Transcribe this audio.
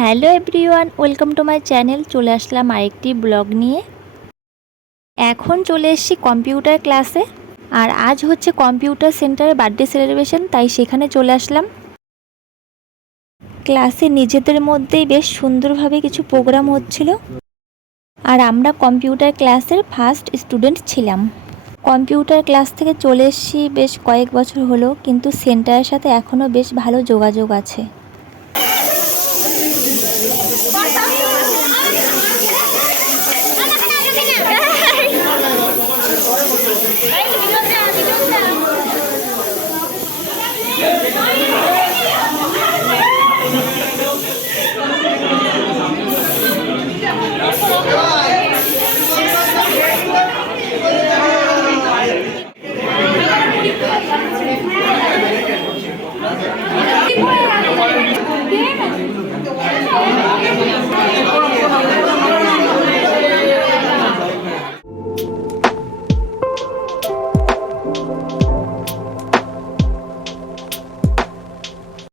Hello everyone, welcome to my channel. চলে আসলাম আরেকটি ব্লগ নিয়ে। এখন চলে এসেছি কম্পিউটার ক্লাসে। আর আজ হচ্ছে কম্পিউটার সেন্টারে বার্থডে সেলিব্রেশন, তাই সেখানে চলে আসলাম। ক্লাসে নিজেদের মধ্যেই বেশ সুন্দরভাবে কিছু প্রোগ্রাম হচ্ছিল। আর আমরা কম্পিউটার ক্লাসের ফার্স্ট স্টুডেন্ট ছিলাম। কম্পিউটার ক্লাস থেকে চলে এসেছি বেশ কয়েক বছর হলো, কিন্তু সেন্টারের সাথে এখনও বেশ ভালো যোগাযোগ আছে। 我想要。